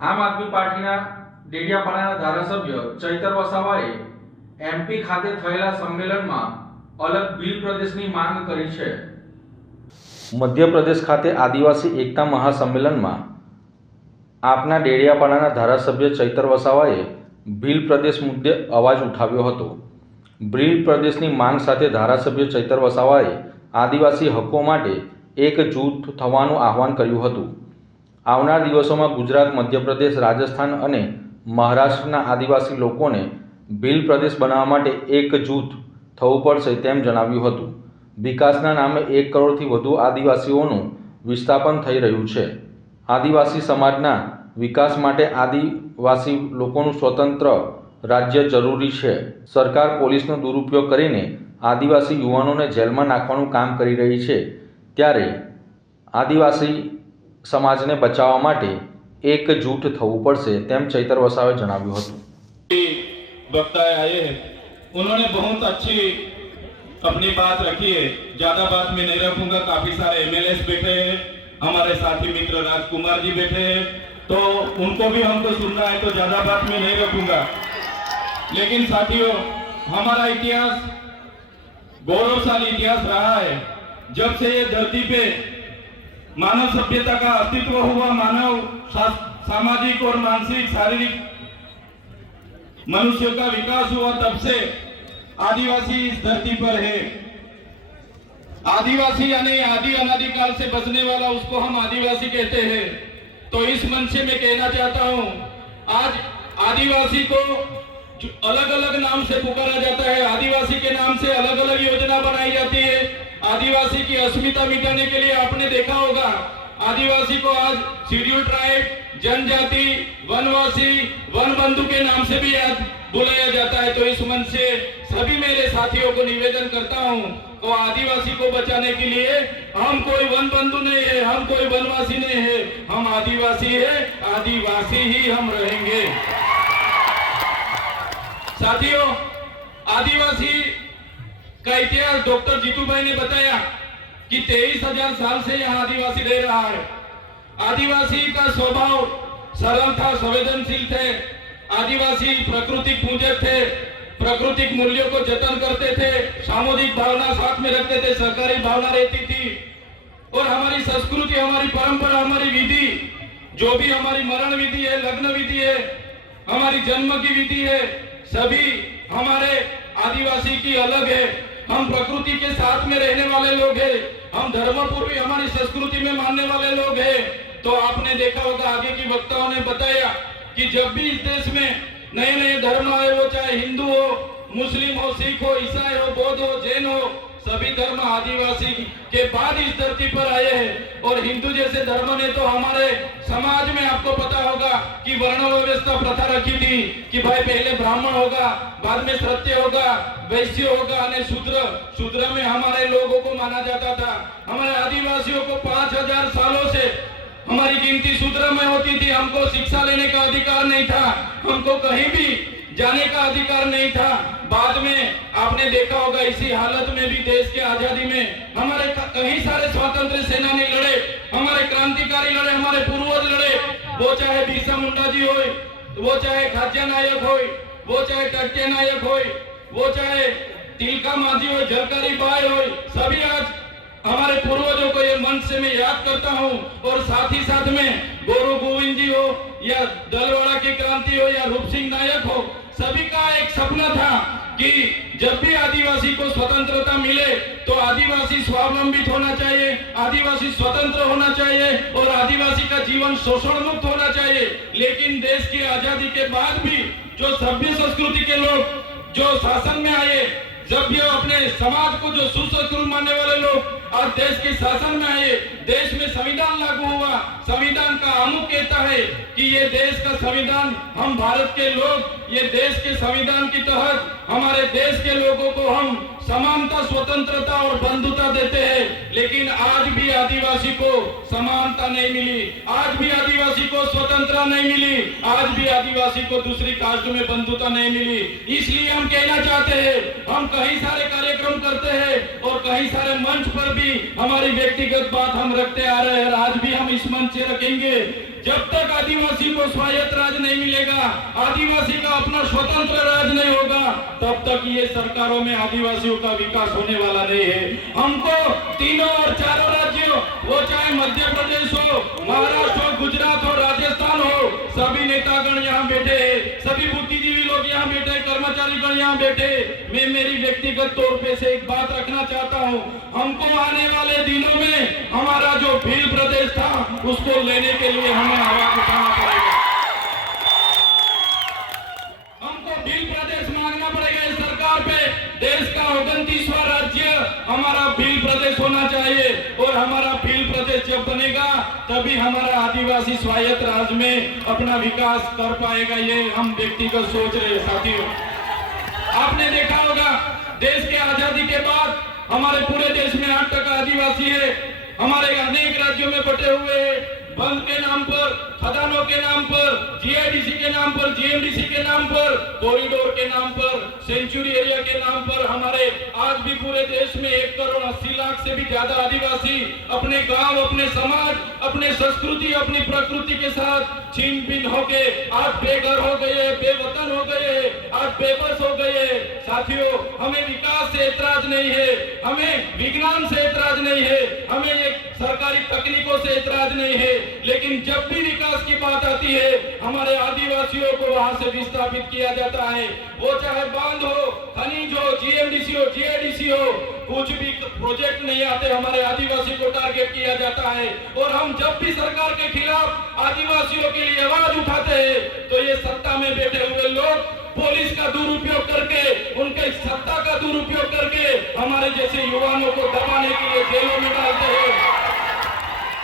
આમ આદમી પાર્ટીના ડેડિયાપાડાના ધારાસભ્ય ચૈતર વસાવાએ એમપી ખાતે થયેલા સંમેલનમાં અલગ ભીલ પ્રદેશની માંગ કરી છે। મધ્યપ્રદેશ ખાતે આદિવાસી એકતા મહાસંમેલનમાં આપના ડેડિયાપાડાના ધારાસભ્ય ચૈતર વસાવાએ ભીલ પ્રદેશ મુદ્દે અવાજ ઉઠાવ્યો હતો। ભીલ પ્રદેશની માંગ સાથે ધારાસભ્ય ચૈતર વસાવાએ આદિવાસી હકો માટે એકજૂથ થવાનું આહવાન કર્યું હતું। આવનાર દિવસોમાં ગુજરાત, મધ્યપ્રદેશ, રાજસ્થાન અને મહારાષ્ટ્રના આદિવાસી લોકોને ભીલ પ્રદેશ બનાવવા માટે એકજૂથ થવું પડશે તેમ જણાવ્યું હતું। વિકાસના નામે 1 કરોડથી વધુ આદિવાસીઓનું વિસ્થાપન થઈ રહ્યું છે। આદિવાસી સમાજના વિકાસ માટે આદિવાસી લોકોનું સ્વતંત્ર રાજ્ય જરૂરી છે। સરકાર પોલીસનો દુરુપયોગ કરીને આદિવાસી યુવાનોને જેલમાં નાખવાનું કામ કરી રહી છે, ત્યારે આદિવાસી સમાજને બચાવવા માટે એકજૂથ થવું પડશે તેમ ચૈતર વસાવાએ જણાવ્યું હતું। वक्ता आए हैं, उन्होंने बहुत अच्छी अपनी बात रखी है। ज्यादा बात में नहीं रखूंगा। काफी सारे एमएलएस बैठे हैं, हमारे साथी मित्र राजकुमार जी बैठे हैं, तो उनको भी हमको सुनना है, तो ज्यादा बात में नहीं रखूंगा। लेकिन साथियों, हमारा इतिहास गौरवशाली इतिहास रहा है। जब से ये धरती पे मानव सभ्यता का अस्तित्व हुआ, मानव सामाजिक और मानसिक शारीरिक मनुष्य का विकास हुआ, तब से आदिवासी इस धरती पर है। आदिवासी यानी आदि अनादिकाल से बसने वाला, उसको हम आदिवासी कहते हैं। तो इस मंच से मैं कहना चाहता हूं, आज आदिवासी को अलग अलग नाम से पुकारा जाता है, आदिवासी के नाम से अलग अलग योजना बनाई जाती है। आदिवासी की अस्मिता मिटाने के लिए आपने देखा होगा, आदिवासी को आज शेड्यूल ट्राइब, जनजाति, वनवासी, वन बंधु के नाम से भी याद बुलाया जाता है। तो इस मंच से सभी मेरे साथियों को निवेदन करता हूं, तो आदिवासी को बचाने के लिए हम कोई वन बंधु नहीं है, हम कोई वनवासी नहीं है, हम आदिवासी है, आदिवासी ही हम रहेंगे। साथियों, आदिवासी का इतिहास डॉक्टर जीतू भाई ने बताया कि 23,000 साल से यहाँ आदिवासी रह रहा है। आदिवासी का स्वभाव सरल था, संवेदनशील थे। आदिवासी प्राकृतिक पूजक थे, प्राकृतिक मूल्यों को जतन करते थे, सामुदायिक भावना साथ में रखते थे, सहकारी भावना रहती थी। और हमारी संस्कृति, हमारी परंपरा, हमारी विधि, जो भी हमारी मरण विधि है, लग्न विधि है, हमारी जन्म की विधि है, सभी हमारे आदिवासी की अलग है। हम प्रकृति के साथ में रहने वाले लोग हैं, हम धर्मपूर्वी हमारी संस्कृति में मानने वाले लोग हैं। तो आपने देखा होगा, आगे की वक्ताओं ने बताया कि जब भी इस देश में नए नए धर्म आए, वो चाहे हिंदू हो, मुस्लिम हो, सिख हो, ईसाई हो, बौद्ध हो, जैन हो, सभी धर्म आदिवासी के बाद इस धरती पर आए हैं। और हिंदू जैसे धर्म ने तो हमारे समाज में आपको पता होगा कि वर्ण व्यवस्था प्रथा रखी थी कि भाई पहले ब्राह्मण होगा, बाद में क्षत्रिय होगा, वैश्य होगा और शूद्र में हमारे लोगों को माना जाता था। हमारे आदिवासियों को 5,000 सालों से हमारी गिनती शूद्र में होती थी। हमको शिक्षा लेने का अधिकार नहीं था, हमको कहीं भी जाने का अधिकार नहीं था। बाद में आपने देखा होगा, इसी हालत में भी देश के आजादी में हमारे कई सारे स्वतंत्र सेनानी लड़े, हमारे क्रांतिकारी लड़े, हमारे पूर्वज लड़े। वो चाहे बिरसा मुंडा जी हो, वो चाहे खाद्य नायक हो, वो चाहे टट्टे नायक हो, वो चाहे तिलका माझी हो, झलकारी बाई हो, सभी आज हमारे पूर्वजों को ये मंच से मैं याद करता हूँ। और साथ ही साथ में गुरु गोविंद जी हो, या दलवाड़ा की क्रांति हो, या रूप सिंह नायक हो, सभी का एक सपना था कि जब भी आदिवासी को स्वतंत्रता मिले तो आदिवासी स्वावलंबित होना चाहिए, आदिवासी स्वतंत्र होना चाहिए और आदिवासी का जीवन शोषण मुक्त होना चाहिए। लेकिन देश की आजादी के बाद भी जो सभ्य संस्कृति के लोग जो शासन में आए, जब भी अपने समाज को जो सुसंस्कृत मानने वाले लोग आज देश के शासन में आए, देश में संविधान लागू हुआ। संविधान का आमुख कहता है कि ये देश का संविधान, हम भारत के लोग ये देश के संविधान के तहत हमारे देश के लोगों को हम समानता, स्वतंत्रता और बंधुता देते हैं। लेकिन आज भी आदिवासी को समानता नहीं मिली, आज भी आदिवासी को स्वतंत्रता नहीं मिली, आज भी आदिवासी को दूसरी कास्ट में बंधुता नहीं मिली। इसलिए हम कहना चाहते हैं, हम कई सारे कार्यक्रम करते हैं और कई सारे मंच पर भी हमारी व्यक्तिगत बात हम रखते आ रहे हैं, आज भी हम इस मंच से रखेंगे। जब तक आदिवासी को स्वायत्त राज नहीं मिलेगा, आदिवासी का अपना स्वतंत्र राज नहीं होगा, तब तक ये सरकारों में आदिवासियों का विकास होने वाला नहीं है। हमको तीनों और चारों राज्यों, वो चाहे मध्य प्रदेश हो, महाराष्ट्र हो, गुजरात हो, राजस्थान हो, सभी नेतागण यहाँ बैठे हैं, सभी बुद्धिजीवी लोग यहाँ बैठे, कर्मचारीगण यहाँ बैठे। मैं मेरी व्यक्तिगत तौर पे से एक बात रखना चाहता हूँ, हमको आने वाले दिनों में हमारा जो भील प्रदेश था उसको लेने के लिए हमें आवाज उठाना पड़ेगा। हमको भील प्रदेश मांगना पड़ेगा इस सरकार पे। देश का 29वां राज्य हमारा भील प्रदेश होना चाहिए, और हमारा भील प्रदेश जब बनेगा तभी हमारा आदिवासी स्वायत्त राज में अपना विकास कर पाएगा। ये हम व्यक्तिगत सोच रहे हैं साथियों। आपने देखा होगा देश के आजादी के बाद हमारे पूरे देश में 8% आदिवासी है। हमारे अनेक राज्यों में बटे हुए बंद के नाम पर, खदानों के नाम पर, जीआईडीसी के नाम पर, जीएमडीसी के नाम पर, कॉरिडोर के नाम पर, सेंचुरी एरिया के नाम पर हमारे आज भी पूरे देश में 1,80,00,000 से भी ज्यादा आदिवासी अपने गांव, अपने समाज, अपने संस्कृति, अपनी प्रकृति के साथ छीन भिन होके आज बेघर हो गए, बेवतन हो गए, आज बेबस हो गए। साथियों, हमें विकास से ऐतराज नहीं है, हमें विज्ञान से ऐतराज नहीं है, हमें एक सरकारी तकनीकों से ऐतराज नहीं है, लेकिन जब भी विकास की बात आती है हमारे आदिवासियों को वहां से विस्थापित किया जाता है। वो चाहे बांध हो, खनिज हो, जीएमडीसी हो, जीआईडीसी हो, कुछ भी प्रोजेक्ट नहीं आते, हमारे आदिवासी को टारगेट किया जाता है। और हम जब भी सरकार के खिलाफ आदिवासियों के लिए आवाज उठाते हैं तो ये सत्ता में बैठे हुए लोग पुलिस का दुरुपयोग करके, उनके सत्ता का दुरुपयोग करके हमारे जैसे युवाओं को दबाने के लिए जेलों में डालते हैं।